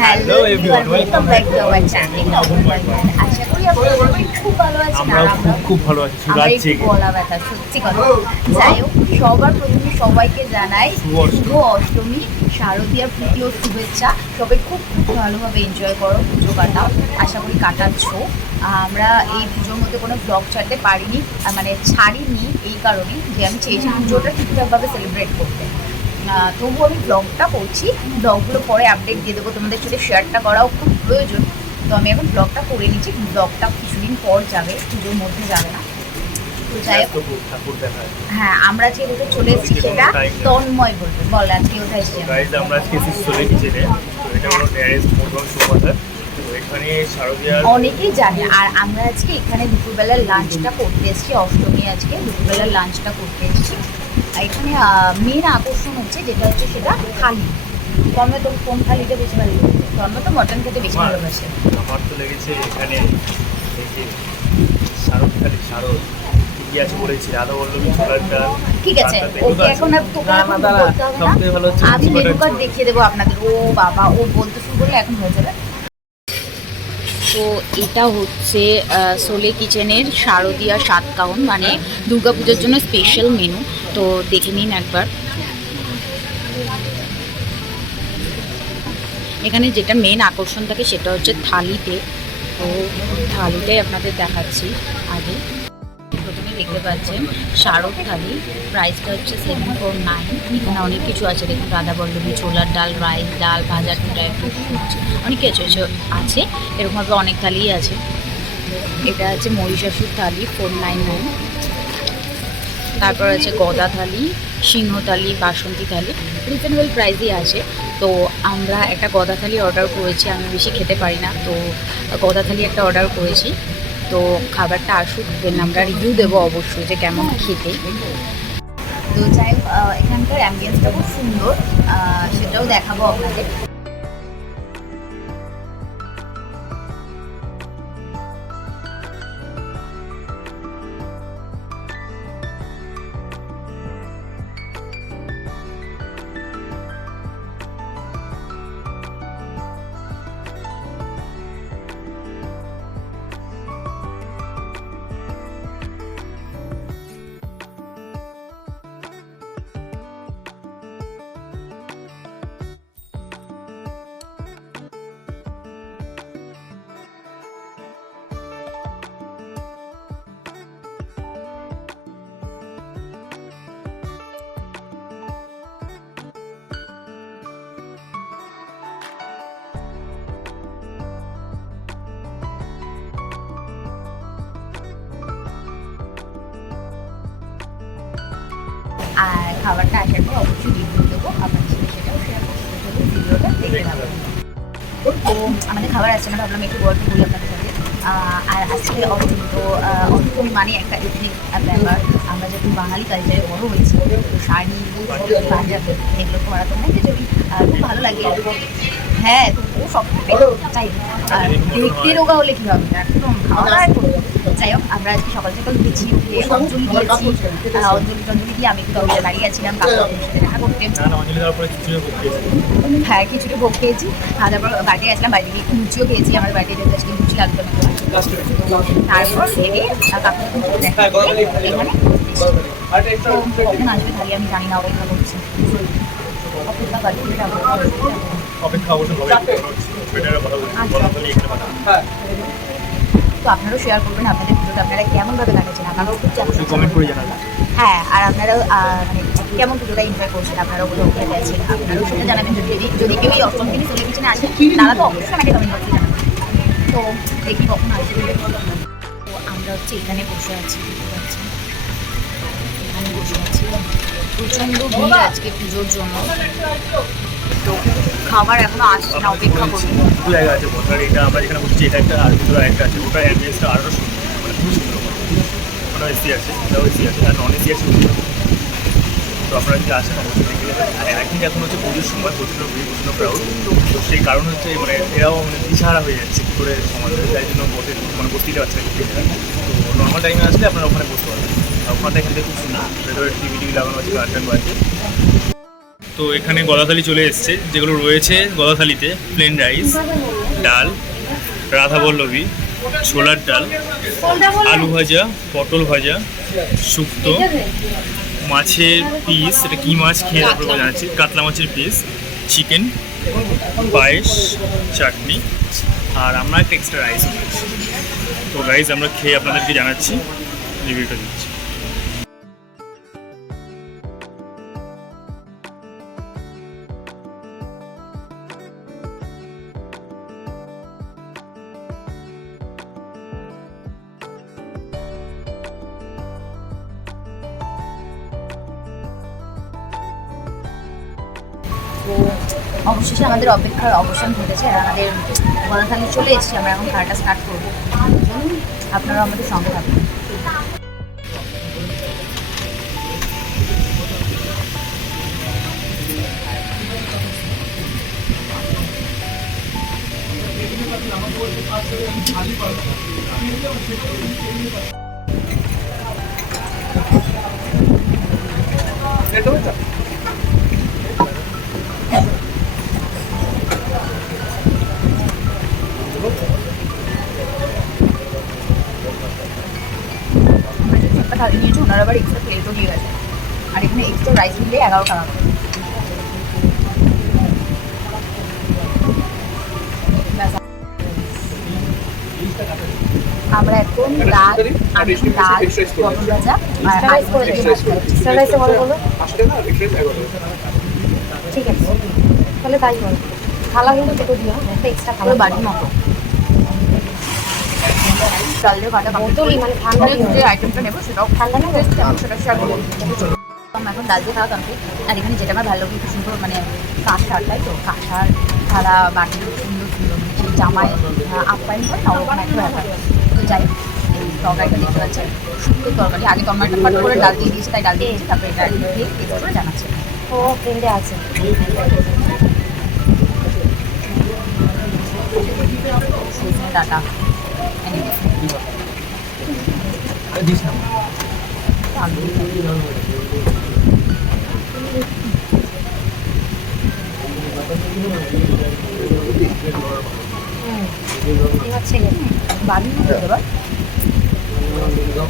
Hello everyone, welcome back to our channel নবনময়। আশা করি আপনারা খুব ভালো আছেন। আমরা খুব ভালো আছি। আমার একটু গলা ব্যথা, সত্যি কথা। যাই হোক, সবার প্রথমে সবাইকে জানাই শুভ অষ্টমী, শারদীয়ার প্রীতি ও শুভেচ্ছা। সবাই খুব ভালোভাবে এনজয় করো, পুজো কাটাও, আশা করি কাটাচ্ছ। আমরা এই পুজোর মধ্যে কোনো ব্লগ ছাড়তে পারিনি, মানে ছাড়িনি এই কারণে যে আমি চেয়েছি পুজোটা ঠিকঠাকভাবে সেলিব্রেট করতে। তবুও আমি ব্লগটা করছি, ব্লগগুলো পরে আপডেট দিয়ে দেবো, তোমাদের সাথে শেয়ারটা করাও খুব প্রয়োজন। তো আমি এখন ব্লগটা করে নিচ্ছি, ব্লগটা কিছুদিন পর যাবে, পুজোর মধ্যে যাবে না। তো যাই হোক, হ্যাঁ আমরা যে রুটে চলে এসেছি সেটা তন্ময় বলবে। বল আজকে কোথায় এসেছি আমরা? আজকে এসেছি শোলে কিচেনে। তো এটা হলো নিয়ারেস্ট মোটর সুপারমার্কেট। তো এখানে শারদীয়ার অনেকেই জানে। আর আমরা আজকে এখানে দুপুরবেলার লাঞ্চটা করতে এসেছি, অষ্টমী আজকে দুপুরবেলার লাঞ্চটা করতে এসেছি। এখানে মেন আকর্ষণ হচ্ছে যেটা হচ্ছে সেটা থালি। তন্ময় তো কোন থালিটা বেশি ভালো লাগে? তন্ময় তো মটন খেতে বেশি ভালোবাসে। আমার তো লেগেছে এখানে এই যে শারদ থালি, শারদ কি আছে বলেছি, রাধা বল্লভী ছোলার ডাল। ঠিক আছে, ওকে এখন আর তোকে বলতে হবে না, আমি মেনু কার্ড দেখিয়ে দেবো আপনাদের। ও বাবা, ও বলতে শুরু করলে এখন হয়ে যাবে। তো এটা হচ্ছে শোলে কিচেনের শারদীয়া সাতকাহন, মানে দুর্গাপুজোর জন্য স্পেশাল মেনু। তো দেখে নিন একবার। এখানে যেটা মেন আকর্ষণ থাকে সেটা হচ্ছে থালিতে। তো থালিটাই আপনাদের দেখাচ্ছি আগে। প্রথমে দেখতে পাচ্ছেন শারদ থালি, প্রাইসটা হচ্ছে 749। এখানে অনেক কিছু আছে, দেখুন রাধা বল্লভী, ছোলার ডাল, রাইস, ডাল, ভাজা, ড্রাই ফ্রুট, অনেক কিছু আছে। এরকমভাবে অনেক থালিই আছে। এটা আছে মহিষাসুর থালি 499। তারপর আছে গদা থালি, সিংহ থালি, বাসন্তী থালি, রিজনেবল প্রাইসই আছে। তো আমরা একটা গদা থালি অর্ডার করেছি, আমি বেশি খেতে পারি না, তো গদা থালি একটা অর্ডার করেছি। তো খাবারটা আসুক, দেন আমরা রিভিউ দেবো অবশ্যই যে কেমন খেতে। তো যাই হোক, এখানকার অ্যাম্বিয়েন্সটা খুব সুন্দর, সেটাও দেখাবো আপনাদের। আর খাবারটা আসার পর অবশ্যই রিভিউ দেবো, আপনাদের সাথে সেটাও শেয়ার করবো। ভিডিওটা দেখে নেবেন। তো আমাদের খাবার আসছে, আমরা ভাবলাম একটু গল্প বলি আপনাদের সাথে। আর আজকে অষ্টমী, তো অষ্টমী মানে একটা এথনিক ব্যাপার। আমরা যখন বাঙালি কালচারে বড় হয়েছি, তো শাড়ি, পাঞ্জাবি এগুলো পরা তো অনেক কিছু খুব ভালো লাগে। হ্যাঁ, তো ও সব চাই। আর দেখতে রোগা হলে কী হবে, একদম খাওয়া দাওয়া করবো। যাই হোক, আমরা আজকে সকাল সকাল উঠেছি, উঠে অঞ্জলি দিয়েছি। অঞ্জলি দিয়ে আমি একটু দরজায় দাঁড়িয়ে আছিলাম কাকুর সাথে দেখা করতে। হ্যাঁ, কিছুটা ভোগ খেয়েছি। তারপর বাড়িতে আসলাম, বাড়িতে গিয়ে একটু লুচিও খেয়েছি। আমার বাড়িতে যেতে আজকে লুচি লাগবে না। তারপর সেরে কাকু দেখা করে এখানে কখন আসবে খালি আমি জানি না, অপেক্ষা করছি। তো আপনারাও শেয়ার করবেন আপনাদের পুজোটা আপনারা কেমনভাবে কাটাচ্ছেন, আপনারাও খুব কমেন্ট করে জানাবেন। হ্যাঁ, আর আপনারাও মানে কেমন পুজোটা এনজয় করছেন, আপনারাও কোথাও ঘুরে গেছেন, আপনারাও সেটা জানাবেন। যদি কেউ এই অষ্টম দিনই চলে পিছনে আসে, তারা তো অবশ্যই আমাকে কমেন্ট বক্সে জানাবেন। তো দেখি কখন আসবে। তো আমরা হচ্ছে এখানে বসে আছি, এখানে বসে আছি। প্রচণ্ড ভিড় আজকে পুজোর জন্য, তো খাবার এখনো আসছে না, অপেক্ষা করছি। দু জায়গা আছে বসার, এটা আমরা যেখানে বসছি এটা একটা, আর ভিতরে একটা আছে। ওটার অ্যাম্বিয়েন্সটা আরও সুন্দর, মানে খুব সুন্দর। ওখানে এসি আছে, এটাও এসি আছে, আর নন এসি আছে। তো আপনারা যদি আসেন অবশ্যই দেখে নেবেন। আর একদিন এখন হচ্ছে পুজোর সময় প্রচুর ভিড়, প্রচুর ক্রাউড। তো সেই কারণ হচ্ছে মানে এরাও মানে দিশাহারা হয়ে যাচ্ছে কী করে সমাজ, তাই জন্য বসতেই পারছে না। তো নর্মাল টাইমে আসলে আপনারা ওখানে বসতে পারবেন। ওখানটা এখান থেকে খুব সুন্দর, ভেতরে টিভি লাগানো আছে, গার্ডেন আছে। তো এখানে গলা থালি চলে এসছে, যেগুলো রয়েছে গলা থালিতে প্লেন রাইস, ডাল, রাধাবল্লভী, ছোলার ডাল, আলু ভাজা, পটল ভাজা, শুক্তো, মাছের পিস, এটা কী মাছ খেয়ে তারপর জানাচ্ছি, কাতলা মাছের পিস, চিকেন, পায়েস, চাটনি, আর আমরা একটা এক্সট্রা রাইস নিয়েছি। তো রাইস আমরা খেয়ে আপনাদেরকে জানাচ্ছি, রিভিউটা দিচ্ছি। তো অবশেষে আমাদের অপেক্ষার অবসান ঘটেছে, আর আমাদের গলা থালি চলে এসেছি। আমরা এখন খাওয়াটা স্টার্ট করবো, আপনারা আমাদের সঙ্গে থাকবেন। থালি নিয়েছি, ওনারা আবার এক্সট্রা প্লেটও দিয়ে গেছে, আর এখানে এক্সট্রা রাইস নিলে 11 টাকা। আমরা এখন ডাল, আমি এখন ডাল, পটল ভাজা আর আলু ভাজা দিয়ে ভাত খাচ্ছি। ঠিক আছে, তাহলে তাই বলো। থালা কিন্তু দুটো দিও, একটা এক্সট্রা থালা বাড়ির মতো। ডাল দিয়ে কাটা বোতল, মানে ঠান্ডা যে আইটেমটা নেবো সেটাও ঠান্ডা না, সেটা শেয়ার করবো। এখন ডাল দিয়ে খাওয়া কমপ্লিট। আর এখানে যেটা আমার ভালো লাগে, খুব সুন্দর মানে কাঁসার, তাই তো কাঁসার থালা বাটি সুন্দর সুন্দর, মানে সেই জামায় আপ্যায়ন করে না, ওখানে একটা ব্যাপার। তো যাই হোক, এই তরকারিটা দেখতে পাচ্ছি সুন্দর তরকারি। আগে তরকারিটা ফাট করে ডাল দিয়ে দিয়েছি, তাই ডাল দিয়ে দিয়েছি, তারপরে এটা দিয়ে টেস্ট করে জানাচ্ছে। ও ট্রেন্ডে আছে ডাটা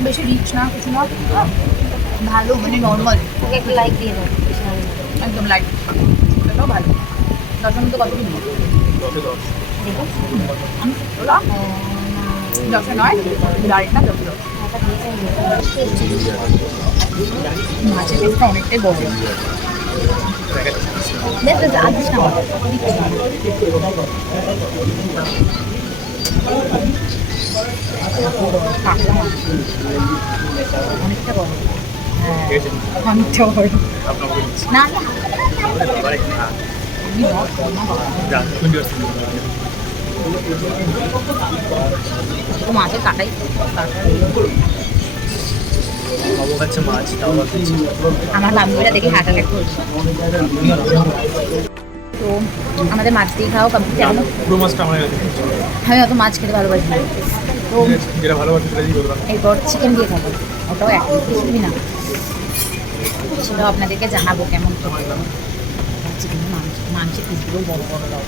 বেশি রিচ না, কিছু না, ভালো মানে নর্মাল। একটু লাইট দিয়ে দাও, একদম লাইট, সেটাও ভালো। 10-এর মধ্যে কত দিন? আমি 10-এ নয়, ডালটা 10। মাছের পিসটা অনেকটাই বড়। আদিস না কাঁকড়া মাছ অনেকটা বড়, অনেকটা বড় না, মাছের কাটাই মাছ। আমার বান্ধবীরা দেখে হার্ট অ্যাটাক করছে। তো আমাদের মাছ দিয়ে খাওয়া কমপ্লিট। এখন আমি অত মাছ খেতে ভালোবাসি না, তো এরপর চিকেন দিয়ে খাবো, ওটাও এক কিছুই না, সেটাও আপনাদেরকে জানাবো কেমন। চিকেন মাংসের পিসগুলো বড় বড় দাও।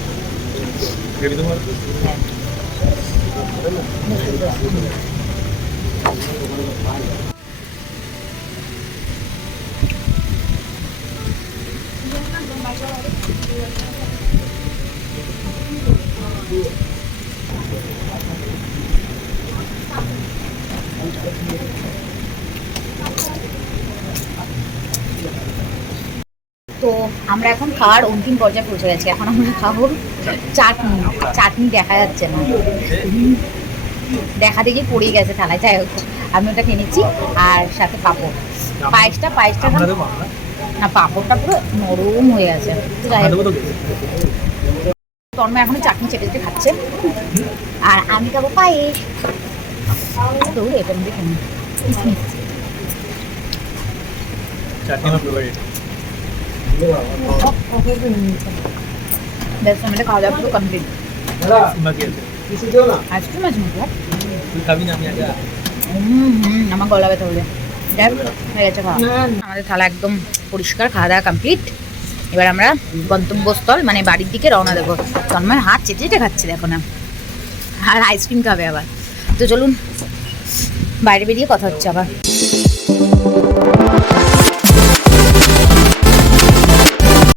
তো আমরা এখন খাওয়ার অন্তিম পর্যায়ে পৌঁছে গেছি। এখন আমরা খাবো চাটনি। চাটনি দেখা যাচ্ছে না, দেখা দেখে পড়েই গেছে থালায়। যাই হোক, আমি ওটা খেয়ে নিচ্ছি, আর সাথে পাঁপড়। পায়েসটা না, পাঁপড়টা পুরো নরম হয়ে গেছে। যাই হোক, তন্ময় এখনো চাটনি চেটে চেটে খাচ্ছে, আর আমি খাবো পায়েস। তো এটার মধ্যে খেয়ে খাওয়া দাওয়া পুরো কমপ্লিট। আইসক্রিম আছে নাকি? আমার গলা ব্যথা হলে হয়ে গেছে খাওয়া। আমাদের থালা একদম পরিষ্কার, খাওয়া দাওয়া কমপ্লিট। এবার আমরা গন্তব্যস্থল মানে বাড়ির দিকে রওনা দেবো। তন্ময় হাত চেটে চেটে খাচ্ছে দেখো না, আর আইসক্রিম খাবে আবার। তো চলুন বাইরে বেরিয়ে কথা হচ্ছে আবার।